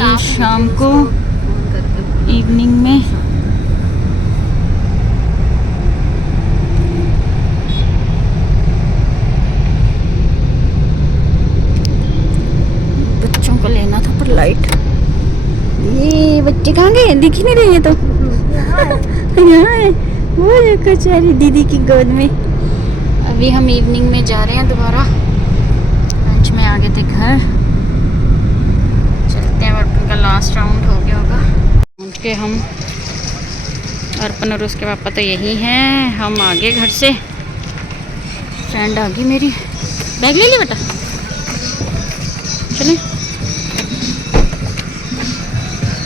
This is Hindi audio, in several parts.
ये शाम को इवनिंग में बच्चों को लेना था पर लाइट, ये बच्चे कहाँ गए, दिख ही नहीं रही है। तो यहाँ है वो कचहरी दीदी की गोद में। अभी हम इवनिंग में जा रहे हैं दोबारा, लंच में आ गए थे घर, चलते हैं। अर्पण का लास्ट राउंड हो गया होगा, पहुँच के हम, अर्पण और उसके पापा तो यही हैं, हम आ गए घर से। फ्रेंड आ गई मेरी, बैग ले ली बेटा, चले।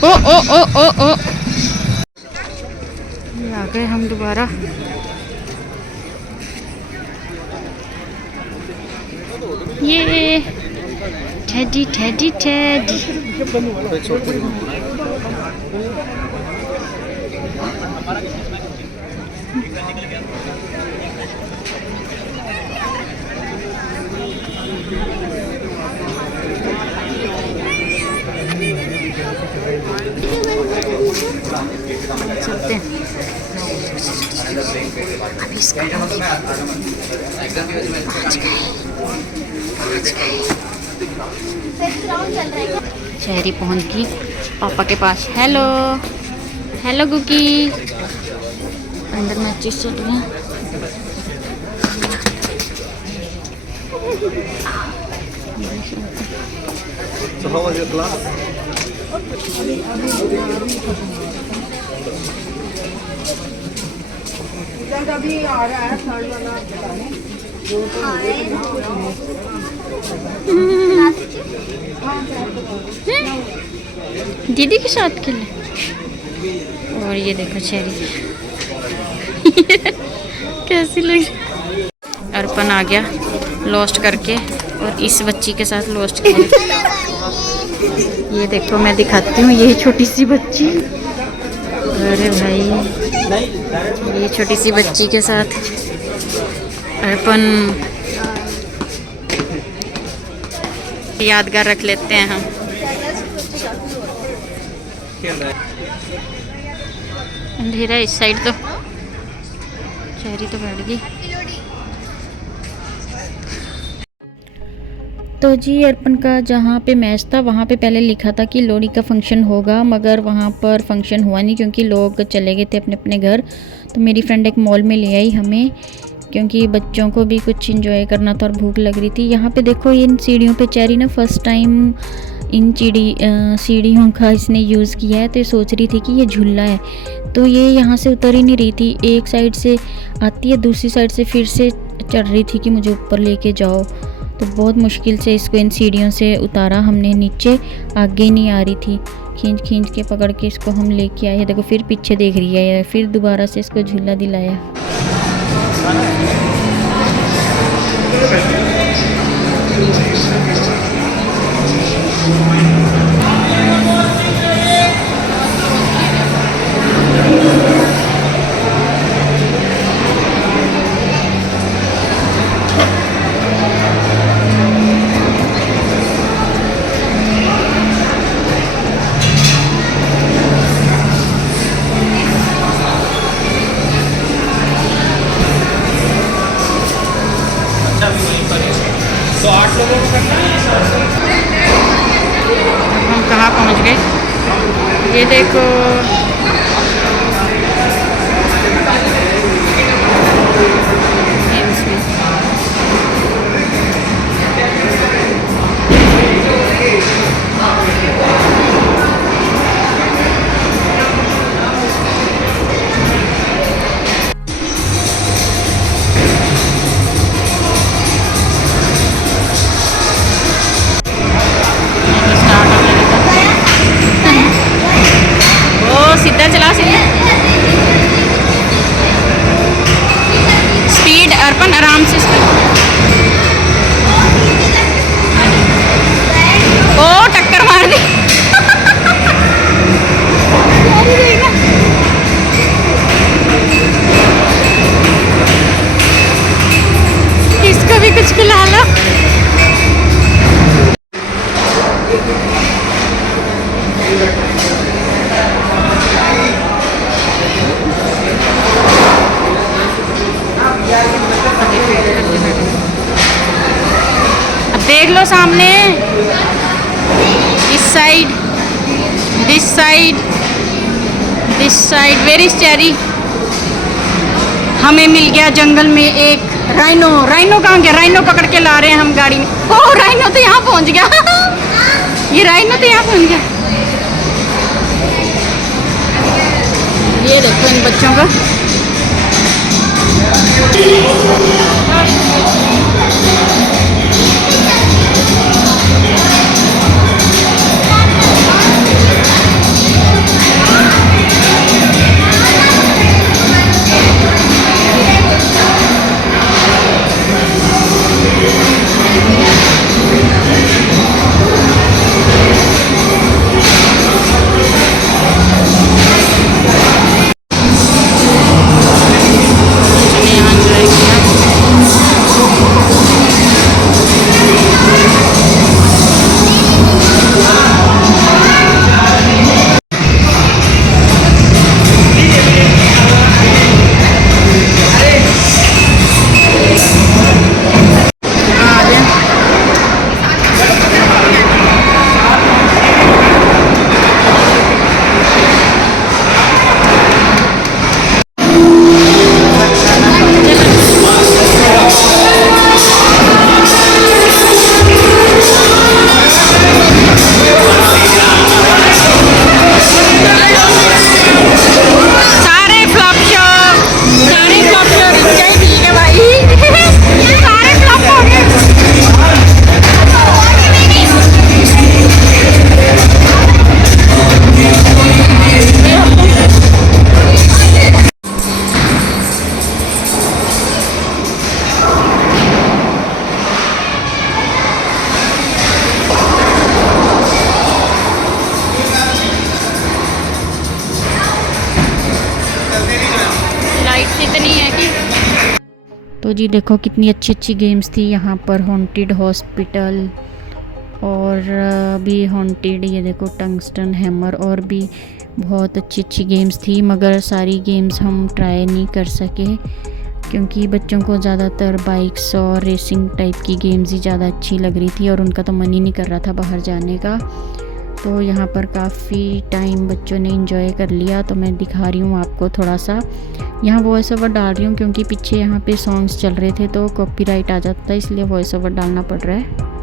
ओ ओ ओ ओ ओ आ गए हम दोबारा। ये टेडी टेडी टेडी, चलते हैं। अभी इसका शहरी पहुंच गई पापा के पास। हेलो हेलो गुकी, अंदर मैचेस चल रहे हैं। So how was your class? अभी आ रहा है थर्ड वाला, दीदी के साथ खेले। और ये देखो चेरी कैसी लग रही। अर्पण आ गया लॉस्ट करके, और इस बच्ची के साथ लॉस्ट किया। ये देखो मैं दिखाती हूँ, ये छोटी सी बच्ची, अरे भाई ये छोटी सी बच्ची के साथ अर्पण यादगार रख लेते हैं हम। अंधेरा इस साइड, तो चेरी तो बैठ गई। तो जी अर्पण का जहाँ पे मैच था वहाँ पे पहले लिखा था कि लोहड़ी का फंक्शन होगा, मगर वहाँ पर फंक्शन हुआ नहीं क्योंकि लोग चले गए थे अपने अपने घर। तो मेरी फ्रेंड एक मॉल में ले आई हमें, क्योंकि बच्चों को भी कुछ एंजॉय करना था और भूख लग रही थी। यहाँ पे देखो इन सीढ़ियों पे चेरी ना फर्स्ट टाइम इन सीढ़ियों का इसने यूज़ किया है। तो ये सोच रही थी कि ये झूला है, तो ये यहाँ से उतर ही नहीं रही थी। एक साइड से आती है, दूसरी साइड से फिर से चढ़ रही थी कि मुझे ऊपर लेके जाओ। तो बहुत मुश्किल से इसको इन सीढ़ियों से उतारा हमने नीचे, आगे नहीं आ रही थी। खींच खींच के पकड़ के इसको हम लेके आए। देखो फिर पीछे देख रही है, फिर दोबारा से इसको झूला दिलाया। तो 8 लोगों को करना है। हम कहाँ पहुँच गए, ये देखो। देख लो सामने, इस side, this side, this side. Where is cherry? हमें मिल गया जंगल में एक राइनो। राइनो कहाँ गया? राइनो पकड़ के ला रहे हैं हम गाड़ी में। ओह, राइनो तो यहाँ पहुँच गया। ये राइनो तो यहाँ पहुँच गया। ये देखो इन बच्चों का। तो जी देखो कितनी अच्छी अच्छी गेम्स थी यहाँ पर। हॉन्टेड हॉस्पिटल और भी हॉन्टेड, ये देखो टंगस्टन हैमर, और भी बहुत अच्छी अच्छी गेम्स थी। मगर सारी गेम्स हम ट्राई नहीं कर सके क्योंकि बच्चों को ज़्यादातर बाइक्स और रेसिंग टाइप की गेम्स ही ज़्यादा अच्छी लग रही थी और उनका तो मन ही नहीं कर रहा था बाहर जाने का। तो यहाँ पर काफ़ी टाइम बच्चों ने एंजॉय कर लिया। तो मैं दिखा रही हूँ आपको थोड़ा सा। यहाँ वॉइस ओवर डाल रही हूँ क्योंकि पीछे यहाँ पे सॉन्ग्स चल रहे थे तो कॉपीराइट आ जाता है, इसलिए वॉइस ओवर डालना पड़ रहा है।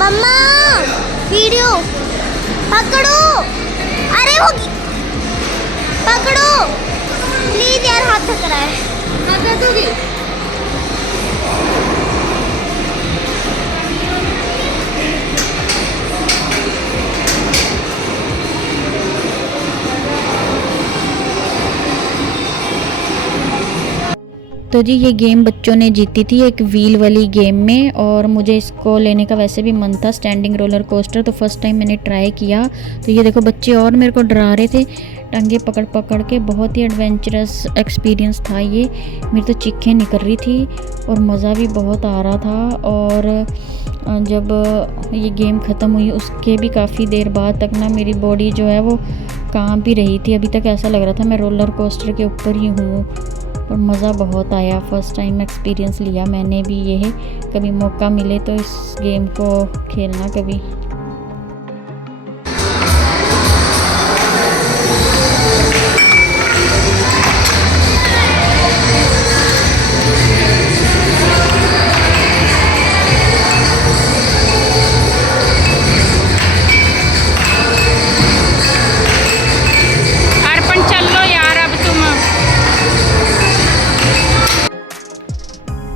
मम्मा वीडियो पकड़ो। अरे वो पकड़ो प्लीज यार, हाथ थक रहा है। हाथ दर्द होगी। तो जी ये गेम बच्चों ने जीती थी एक व्हील वाली गेम में, और मुझे इसको लेने का वैसे भी मन था, स्टैंडिंग रोलर कोस्टर। तो फर्स्ट टाइम मैंने ट्राई किया। तो ये देखो बच्चे और मेरे को डरा रहे थे टंगे पकड़ पकड़ के। बहुत ही एडवेंचरस एक्सपीरियंस था ये। मेरी तो चीखें निकल रही थी और मज़ा भी बहुत आ रहा था। और जब ये गेम ख़त्म हुई उसके भी काफ़ी देर बाद तक ना मेरी बॉडी जो है वो कांप भी रही थी। अभी तक ऐसा लग रहा था मैं रोलर कोस्टर के ऊपर ही हूँ। और मज़ा बहुत आया। फ़र्स्ट टाइम एक्सपीरियंस लिया मैंने भी ये है। कभी मौका मिले तो इस गेम को खेलना कभी।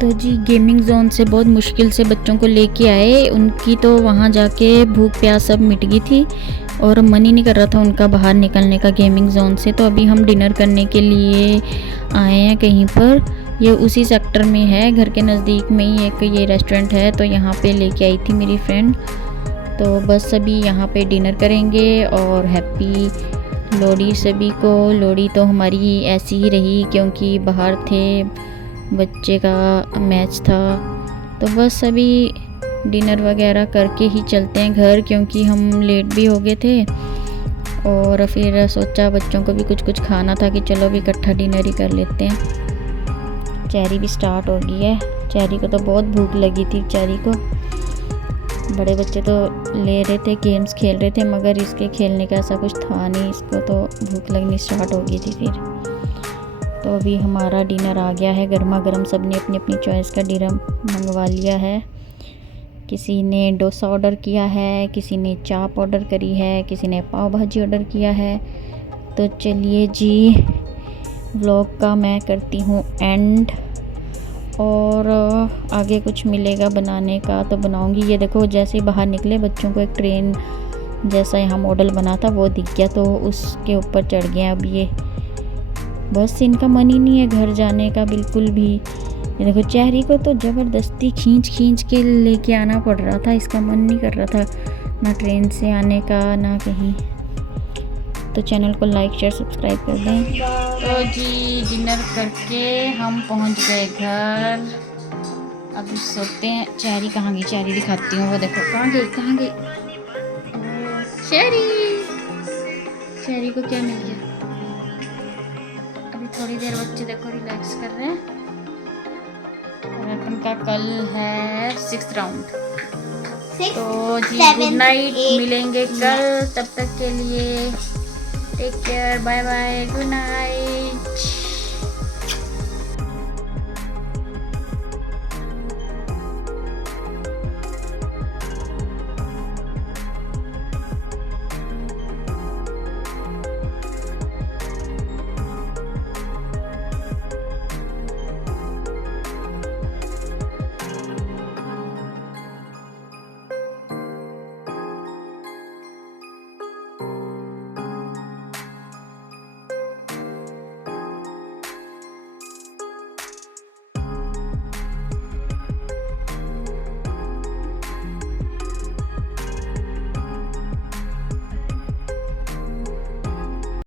तो जी गेमिंग जोन से बहुत मुश्किल से बच्चों को लेके आए। उनकी तो वहाँ जाके भूख प्यास सब मिट गई थी और मन ही नहीं कर रहा था उनका बाहर निकलने का गेमिंग जोन से। तो अभी हम डिनर करने के लिए आए हैं कहीं पर। ये उसी सेक्टर में है, घर के नज़दीक में ही एक ये रेस्टोरेंट है, तो यहाँ पे लेके आई थी मेरी फ्रेंड। तो बस अभी यहाँ पे डिनर करेंगे और हैप्पी लोहड़ी सभी को। लोहड़ी तो हमारी ऐसी ही रही क्योंकि बाहर थे, बच्चे का मैच था, तो बस अभी डिनर वगैरह करके ही चलते हैं घर क्योंकि हम लेट भी हो गए थे। और फिर सोचा बच्चों को भी कुछ खाना था कि चलो भी इकट्ठा डिनर ही कर लेते हैं। चेरी भी स्टार्ट हो गई है। चेरी को तो बहुत भूख लगी थी। चेरी को बड़े बच्चे तो ले रहे थे, गेम्स खेल रहे थे, मगर इसके खेलने का ऐसा कुछ था नहीं, इसको तो भूख लगनी स्टार्ट हो गई थी फिर। तो अभी हमारा डिनर आ गया है गर्मा गर्म। सब ने अपनी अपनी चॉइस का डिनर मंगवा लिया है। किसी ने डोसा ऑर्डर किया है, किसी ने चाप ऑर्डर करी है, किसी ने पाव भाजी ऑर्डर किया है। तो चलिए जी, व्लॉग का मैं करती हूँ एंड, और आगे कुछ मिलेगा बनाने का तो बनाऊंगी। ये देखो, जैसे ही बाहर निकले बच्चों को एक ट्रेन जैसा यहाँ मॉडल बना था वो दिख गया, तो उसके ऊपर चढ़ गए। अब ये बस इनका मन ही नहीं है घर जाने का बिल्कुल भी। ये देखो, चेरी को तो ज़बरदस्ती खींच के लेके आना पड़ रहा था, इसका मन नहीं कर रहा था ना ट्रेन से आने का ना कहीं। तो चैनल को लाइक शेयर सब्सक्राइब कर दें। तो जी डिनर करके हम पहुंच गए घर। अब सोते हैं। चेरी कहाँ गई? चेरी दिखाती हूँ, वो देखो कहाँ गई। चेरी को क्या मिल गया? अभी थोड़ी देर बच्चे देखो रिलैक्स कर रहे हैं। और उनका कल है 6th राउंड। तो जी गुड नाइट, मिलेंगे कल। तब तक के लिए take care, bye bye, good night.